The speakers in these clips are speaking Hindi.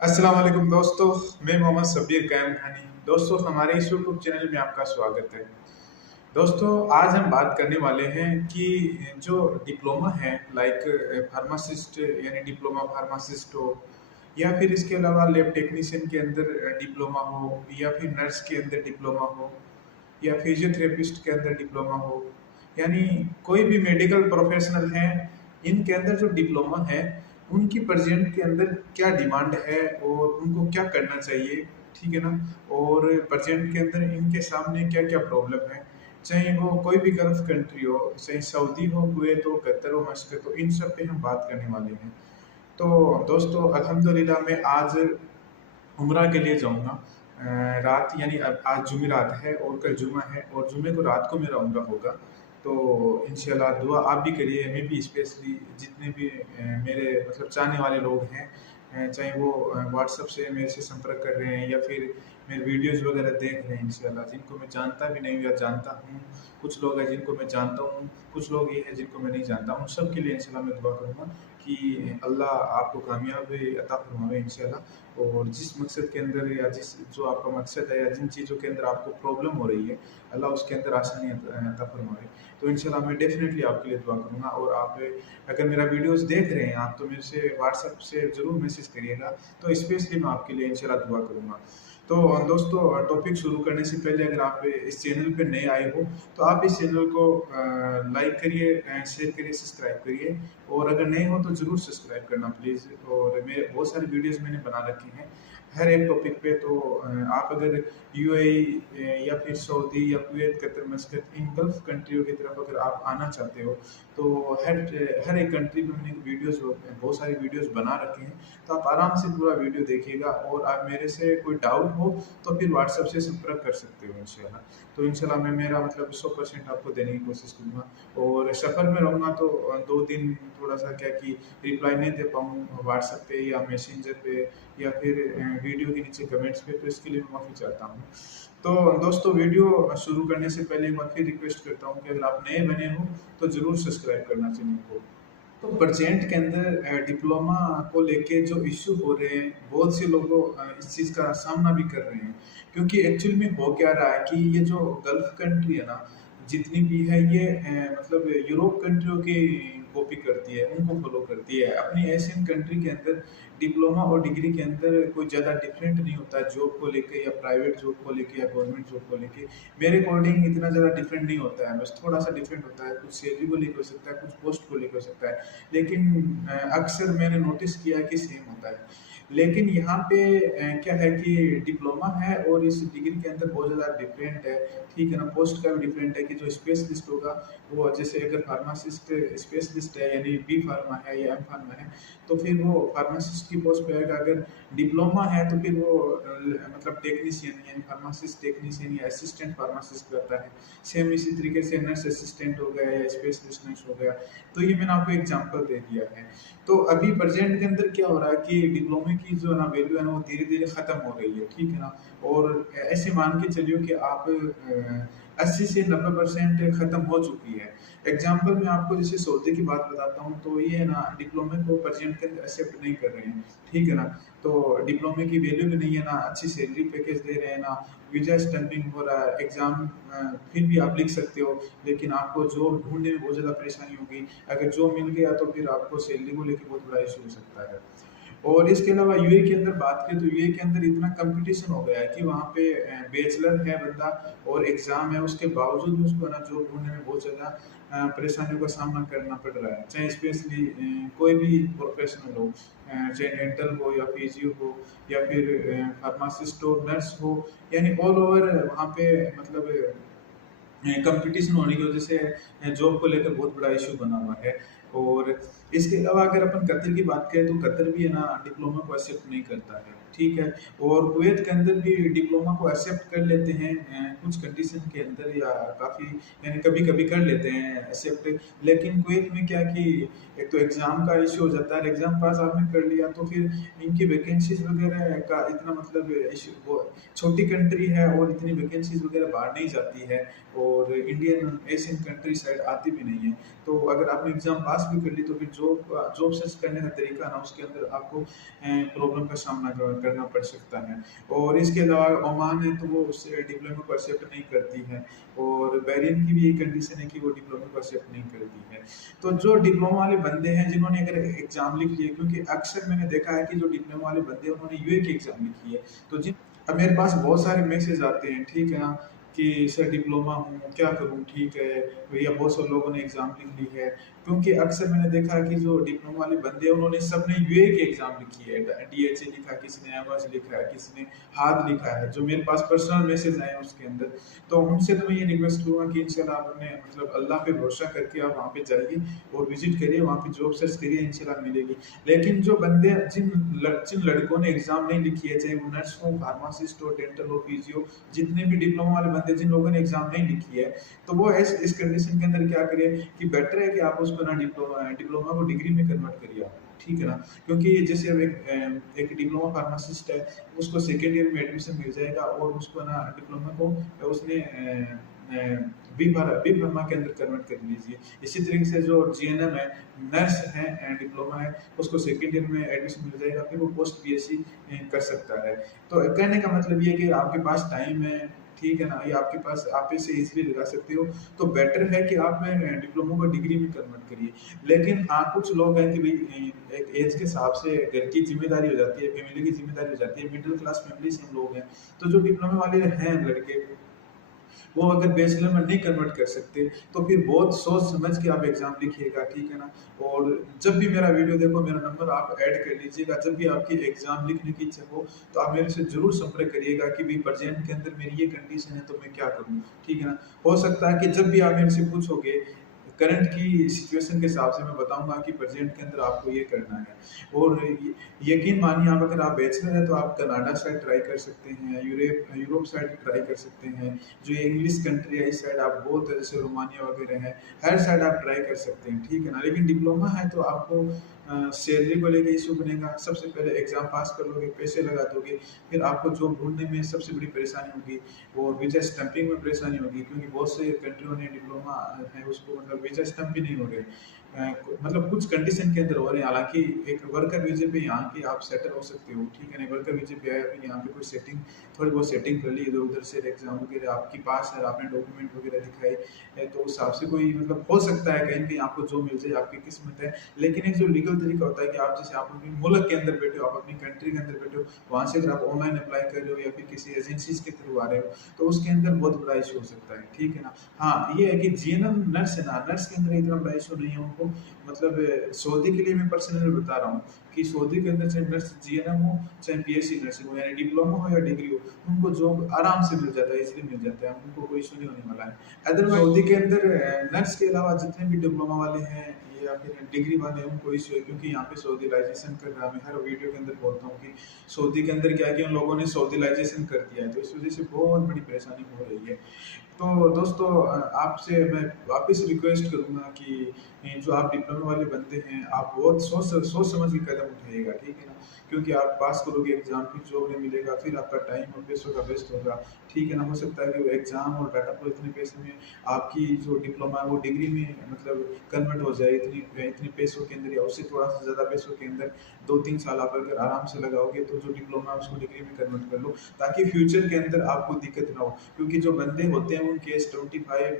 अस्सलाम वालेकुम दोस्तों। मैं मोहम्मद सबीर कैम खानी। दोस्तों, हमारे इस यूट्यूब चैनल में आपका स्वागत है। दोस्तों, आज हम बात करने वाले हैं कि जो डिप्लोमा है, लाइक फार्मासिस्ट यानी डिप्लोमा फार्मासिस्ट हो, या फिर इसके अलावा लैब टेक्नीशियन के अंदर डिप्लोमा हो, या फिर नर्स के अंदर डिप्लोमा हो, या फिजियोथेरेपिस्ट के अंदर डिप्लोमा हो, यानी कोई भी मेडिकल प्रोफेशनल है, इनके अंदर जो डिप्लोमा है उनकी प्रेजेंट के अंदर क्या डिमांड है और उनको क्या करना चाहिए, ठीक है ना। और प्रेजेंट के अंदर इनके सामने क्या क्या प्रॉब्लम है, चाहे वो कोई भी गल्फ कंट्री हो, चाहे सऊदी हो, कुवैत हो, कतर हो, मस्कत हो, इन सब पे हम बात करने वाले हैं। तो दोस्तों, अल्हम्दुलिल्लाह मैं आज उम्रा के लिए जाऊंगा। रात यानी आज जुमेरात है और कल जुमा है, और जुमे को रात को मेरा उम्रा होगा। तो इंशाल्लाह दुआ आप भी करिए, मैं भी स्पेशली जितने भी मेरे मतलब चाहने वाले लोग हैं, चाहे वो व्हाट्सएप से मेरे से संपर्क कर रहे हैं या फिर मेरे वीडियोज़ वगैरह देख रहे हैं, इंशाल्लाह जिनको मैं जानता भी नहीं या जानता हूँ, कुछ लोग हैं जिनको मैं जानता हूँ, कुछ लोग ये हैं जिनको मैं नहीं जानता हूँ, सब के लिए इंशाल्लाह मैं दुआ करूँगा कि अल्लाह आपको कामयाबी अता फरमावे इंशाल्लाह। और जिस मकसद के अंदर या जिस जो आपका मकसद है या जिन चीज़ों के अंदर आपको प्रॉब्लम हो रही है, अल्लाह उसके अंदर आसानी अता फरमावे। तो इंशाल्लाह मैं डेफ़िनेटली आपके लिए दुआ करूँगा। और आप अगर मेरा वीडियोज़ देख रहे हैं आप, तो मेरे से व्हाट्सएप से ज़रूर मैसेज करिएगा, तो स्पेशली मैं आपके लिए इंशाल्लाह दुआ करूँगा। तो दोस्तों, टॉपिक शुरू करने से पहले अगर आप इस चैनल पे नए आए हो, तो आप इस चैनल को लाइक करिए, शेयर करिए, सब्सक्राइब करिए। और अगर नए हो तो ज़रूर सब्सक्राइब करना प्लीज़। और मेरे बहुत सारे वीडियोज़ मैंने बना रखे हैं हर एक टॉपिक पे। तो आप अगर यूएई या फिर सऊदी या कुवैत, कतर, मस्कत, इन गल्फ कंट्रियों की तरफ अगर आप आना चाहते हो, तो हर हर एक कंट्री में मैंने वीडियोज़ बहुत सारी वीडियोज़ बना रखे हैं। तो आप आराम से पूरा वीडियो देखिएगा, और आप मेरे से कोई डाउट हो तो फिर व्हाट्सएप से संपर्क कर सकते हो इंशाल्लाह। तो इंशाल्लाह मैं मेरा मतलब 100% आपको देने की कोशिश करूँगा। और सफ़र में रहूँगा तो 2 दिन थोड़ा सा क्या कि रिप्लाई नहीं दे पाऊँ व्हाट्सएप पे या मैसेंजर पे या फिर वीडियो के नीचे कमेंट्स पे, तो इसके लिए मैं माफ़ी चाहता हूँ। तो दोस्तों, वीडियो शुरू करने से पहले एक बार फिर रिक्वेस्ट करता हूँ कि अगर आप नए बने हो तो ज़रूर सब्सक्राइब करना चैनल को। तो प्रेजेंट के अंदर डिप्लोमा को लेके जो इश्यू हो रहे हैं, बहुत से लोग इस चीज़ का सामना भी कर रहे हैं। क्योंकि एक्चुअल में हो क्या रहा है कि ये जो गल्फ कंट्री है ना, जितनी भी है ये मतलब यूरोप कंट्रियों की कॉपी करती है, उनको फॉलो करती है। अपनी एशियन कंट्री के अंदर डिप्लोमा और डिग्री के अंदर कोई ज़्यादा डिफरेंट नहीं होता, जॉब को लेके या प्राइवेट जॉब को लेके या गवर्नमेंट जॉब को लेके। मेरे अकॉर्डिंग इतना ज़्यादा डिफरेंट नहीं होता है, बस थोड़ा सा डिफरेंट होता है, कुछ सैलरी को लेकर हो सकता है, कुछ पोस्ट को लेकर हो सकता है। लेकिन अक्सर मैंने नोटिस किया है कि सेम होता है। लेकिन यहाँ पे क्या है कि डिप्लोमा है और इस डिग्री के अंदर बहुत ज़्यादा डिफरेंट है, ठीक है ना। पोस्ट का भी डिफरेंट है कि जो स्पेशलिस्ट होगा वो, जैसे अगर फार्मासिस्ट स्पेशलिस्ट है यानी बी फार्मा है या एम फार्मा है, तो फिर वो फार्मासिस्ट की पोस्ट पे आएगा। अगर डिप्लोमा है तो फिर वो मतलब टेक्नीशियन यानी फार्मासिस्ट टेक्नीशियन या असिस्टेंट फार्मासिस्ट करता है। सेम इसी तरीके से नर्स असिस्टेंट हो गया या स्पेशलिस्ट नर्स हो गया। तो ये मैंने आपको एग्जांपल दे दिया है। तो अभी प्रेजेंट के अंदर क्या हो रहा है कि डिप्लोमे की जो ना वैल्यू है ना, वो धीरे धीरे खत्म हो रही है, ठीक है ना। और ऐसे मान के चलिए कि आप 80 से 90% खत्म हो चुकी है। एग्जाम्पल मैं आपको जैसे सऊदी की बात बताता हूँ, तो ये ना डिप्लोमे को प्रेजेंट के अंदर एक्सेप्ट नहीं कर रहे हैं, ठीक है ना। तो डिप्लोमे की वैल्यू भी नहीं है ना, अच्छी सैलरी पैकेज दे रहे हैं ना, वीजा स्टैंपिंग हो रहा है, एग्जाम फिर भी आप लिख सकते हो, लेकिन आपको जॉब ढूंढने में बहुत ज़्यादा परेशानी होगी। अगर जॉब मिल गया तो फिर आपको सैलरी को लेकर बहुत बड़ा इशू हो सकता है। और इसके अलावा यूए के अंदर बात करें तो यूए के अंदर इतना कंपटीशन हो गया है कि वहाँ पे बैचलर है बंदा और एग्ज़ाम है, उसके बावजूद भी उसको ना जॉब ढूंढने में बहुत ज़्यादा परेशानियों का सामना करना पड़ रहा है। चाहे स्पेशली कोई भी प्रोफेशनल हो, चाहे डेंटल हो या फिजियो हो या फिर फार्मासिस्ट हो, नर्स हो, यानी ऑल ओवर वहाँ पे मतलब कंपटीशन होने की वजह से जॉब को लेकर बहुत बड़ा इशू बना हुआ है। और इसके अलावा अगर अपन कतर की बात करें तो कतर भी है ना डिप्लोमा को एक्सेप्ट नहीं करता है, ठीक है। और कुवैत के अंदर भी डिप्लोमा को एक्सेप्ट कर लेते हैं कुछ कंडीशन के अंदर, या काफ़ी यानी कभी कभी कर लेते हैं एक्सेप्ट। लेकिन कुवैत में क्या कि एक तो एग्ज़ाम का इशू हो जाता है, एग्ज़ाम पास आपने कर लिया तो फिर इनकी वैकेंसीज वगैरह का इतना मतलब इशू, वो छोटी कंट्री है और इतनी वैकेंसीज वगैरह बाहर नहीं जाती है, और इंडियन एशियन कंट्री साइड आती भी नहीं है। तो अगर आपने एग्ज़ाम पास भी कर ली तो फिर जॉब सर्च करने का तरीका ना उसके अंदर आपको प्रॉब्लम का सामना करना पड़ सकता है। और इसके अलावा ओमान है तो वो उस डिप्लोमा को एक्सेप्ट नहीं करती है, और बहरीन की भी यही कंडीशन है कि वो डिप्लोमा को एक्सेप्ट नहीं करती है। तो जो डिप्लोमा वाले बंदे हैं जिन्होंने अगर एग्जाम लिख लिए, क्योंकि अक्सर मैंने देखा है कि जो डिप्लोमा वाले बंदे हैं उन्होंने यूए की एग्जाम लिखी है, तो जिन अब मेरे पास बहुत सारे मैसेज आते हैं, ठीक है ना, कि सर डिप्लोमा हूँ क्या करूँ, ठीक है भैया, बहुत सारे लोगों ने एग्जाम लिख ली है। क्योंकि अक्सर मैंने देखा कि जो डिप्लोमा वाले बंदे हैं उन्होंने सबने यूए की एग्जाम लिखी है, डीएचए लिखा है, किसी ने एमएस लिखा है, किसी ने हार्ड लिखा है, जो मेरे पास पर्सनल मैसेज आए हैं उसके अंदर। तो उनसे तो मैं ये रिक्वेस्ट करूँगा कि इंशाल्लाह आप अपने मतलब अल्लाह पे भरोसा करके आप वहाँ पे जाइए और विजिट करिए, वहाँ पे जॉब सर्च करिए, इंशाल्लाह मिलेगी। लेकिन जो बंदे जिन लड़कों ने एग्जाम नहीं लिखी है, चाहे वो नर्स हो, फार्मासिस्ट हो, डेंटल हो, फिजियो, जितने भी डिप्लोमा वाले बंदे जिन लोगों ने एग्जाम नहीं लिखी है, तो वो इस कंडीशन के अंदर क्या करें कि बेटर है कि आप उसको ना डिप्लोमा को डिग्री में कन्वर्ट करिए आप, ठीक है ना। क्योंकि जैसे अब एक डिप्लोमा फार्मासिस्ट है, उसको सेकेंड ईयर में एडमिशन मिल जाएगा और उसको ना डिप्लोमा को उसने बी फार्मा के अंदर कन्वर्ट कर लीजिए। इसी तरीके से जो जीएनएम है, नर्स है, डिप्लोमा है, उसको सेकेंड ईयर में एडमिशन मिल जाएगा, फिर वो पोस्ट बीएससी कर सकता है। तो कहने का मतलब ये है कि आपके पास टाइम है, ठीक है ना, ये आपके पास, आप इसे इजीली लगा सकते हो, तो बेटर है कि आप डिप्लोमा को डिग्री में कन्वर्ट करिए। लेकिन हाँ, कुछ लोग हैं कि भाई एक एज के हिसाब से घर की जिम्मेदारी हो जाती है, फैमिली की जिम्मेदारी हो जाती है, मिडिल क्लास फैमिली से हम लोग हैं, तो जो डिप्लोमा वाले हैं लड़के, वो अगर बैचलर में नहीं कन्वर्ट कर सकते, तो फिर बहुत सोच समझ के आप एग्जाम लिखिएगा, ठीक है ना। और जब भी मेरा वीडियो देखो, मेरा नंबर आप ऐड कर लीजिएगा, जब भी आपकी एग्जाम लिखने की इच्छा हो तो आप मेरे से जरूर संपर्क करिएगा कि भाई प्रेजेंट के अंदर मेरी ये कंडीशन है तो मैं क्या करूँ, ठीक है ना। हो सकता है कि जब भी आप मेरे से पूछोगे करंट की सिचुएशन के हिसाब से मैं बताऊंगा कि प्रेजेंट के अंदर आपको ये करना है। और यकीन मानिए, आप अगर आप बैचलर है तो आप कनाडा साइड ट्राई कर सकते हैं, यूरोप साइड ट्राई कर सकते हैं, जो ये इंग्लिश कंट्री है इस साइड आप बहुत, जैसे रोमानिया वगैरह है, हर साइड आप ट्राई कर सकते हैं, ठीक है ना। लेकिन डिप्लोमा है तो आपको सैलरी को लेके इशू बनेगा, सबसे पहले एग्जाम पास कर लोगे, पैसे लगा दोगे, फिर आपको जॉब ढूंढने में सबसे बड़ी परेशानी होगी, और वीजा स्टम्पिंग में परेशानी होगी, क्योंकि बहुत से कंट्रियों ने डिप्लोमा है उसको मतलब वीजा स्टम्प भी नहीं हो रहे, मतलब कुछ कंडीशन के अंदर हो रहे हैं। हालांकि एक वर्कर वीजे पे यहाँ के आप सेटल हो सकते हो, ठीक है ना, वर्कर वीजे पे आया, फिर यहाँ पे कोई सेटिंग, थोड़ी बहुत सेटिंग कर ली इधर उधर से, एग्जाम वगैरह आपके पास है, आपने डॉक्यूमेंट वगैरह दिखाए है, तो उस हिसाब से कोई मतलब हो सकता है कहीं कहीं आपको जो मिल जाए, आपकी किस्मत है। लेकिन एक जो लीगल तरीका होता है कि आप जैसे आप अपने मुल्क के अंदर बैठे हो, आप अपनी कंट्री के अंदर बैठे हो, वहाँ से अगर आप ऑनलाइन अप्लाई कर रहे हो या फिर किसी एजेंसीज के थ्रू आ रहे हो, तो उसके अंदर बहुत बड़ा इशू हो सकता है, ठीक है ना। हाँ, ये है कि जीएनएम नर्स है ना, नर्स के अंदर इतना बड़ा इशू नहीं है उनको, मतलब सऊदी के लिए मैं पर्सनली बता रहा हूँ कि सऊदी के अंदर चाहे नर्स जीएनएम हो, चाहे पीएससी नर्सिंग हो, यानी डिप्लोमा हो या डिग्री हो, उनको जॉब आराम से मिल जाता है, इजीली मिल जाता है, उनको कोई इशू नहीं होने वाला है। अदरवाइज सऊदी के अंदर नर्स के अलावा जितने भी डिप्लोमा वाले हैं या फिर डिग्री वाले हैं, उनको इशू है, क्योंकि यहाँ पे सऊदीलाइजेशन कर रहा है। मैं हर वीडियो के अंदर बोलता हूँ कि सऊदी के अंदर क्या है कि उन लोगों ने सऊदीलाइजेशन कर दिया है, तो इस वजह से बहुत बड़ी परेशानी हो रही है। तो दोस्तों, आपसे मैं वापस रिक्वेस्ट करूँगा कि जो आप डिप्लोमा वाले बंदे हैं, आप बहुत सोच समझ के कदम उठाइएगा, ठीक है ना। क्योंकि आप पास करोगे एग्जाम, फिर जॉब नहीं मिलेगा, फिर आपका टाइम और पैसों का वेस्ट होगा, ठीक है ना। हो सकता है कि वो एग्जाम और डाटा पर इतने पैसे में आपकी जो डिप्लोमा है वो डिग्री में मतलब कन्वर्ट हो जाए, इतने पैसों के अंदर या उससे थोड़ा सा ज़्यादा पैसों के अंदर 2-3 साल आप अगर आराम से लगाओगे तो जो डिप्लोमा है उसको डिग्री में कन्वर्ट कर लो, ताकि फ्यूचर के अंदर आपको दिक्कत ना हो। क्योंकि जो बंदे होते हैं उनकी एज 25,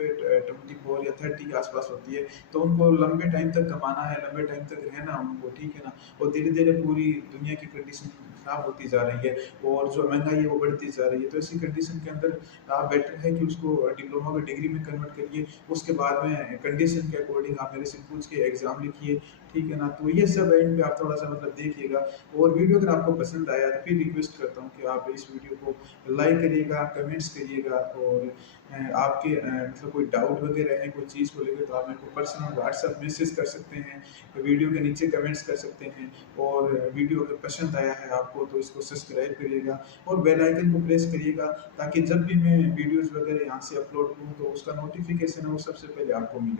24 या 30 के आसपास होती है, तो उनको लंबे टाइम तक कमाना है, लंबे टाइम तक रहना उनको, ठीक है ना। और धीरे धीरे पूरी दुनिया की कंडीशन खराब होती जा रही है और जो महंगाई है वो बढ़ती जा रही है, तो ऐसी कंडीशन के अंदर आप बेटर है कि उसको डिप्लोमा को डिग्री में कन्वर्ट करिए। उसके बाद में कंडीशन के अकॉर्डिंग आप मेरे से पूछ के एग्जाम लिखिए, ठीक है ना। तो ये सब एंड पे आप थोड़ा सा मतलब देखिएगा, और वीडियो अगर आपको पसंद आया तो फिर रिक्वेस्ट करता हूँ कि आप इस वीडियो को लाइक करिएगा, कमेंट्स करिएगा, और आपके मतलब कोई डाउट वगैरह है कोई चीज़ को लेकर तो आप मेरे को पर्सनल व्हाट्सएप मैसेज कर सकते हैं, वीडियो के नीचे कमेंट्स कर सकते हैं। और वीडियो अगर पसंद आया है आपको तो इसको सब्सक्राइब करिएगा और बेल आइकन को प्रेस करिएगा, ताकि जब भी मैं वीडियोज़ वगैरह यहाँ से अपलोड करूँ तो उसका नोटिफिकेशन है वो सबसे पहले आपको मिले।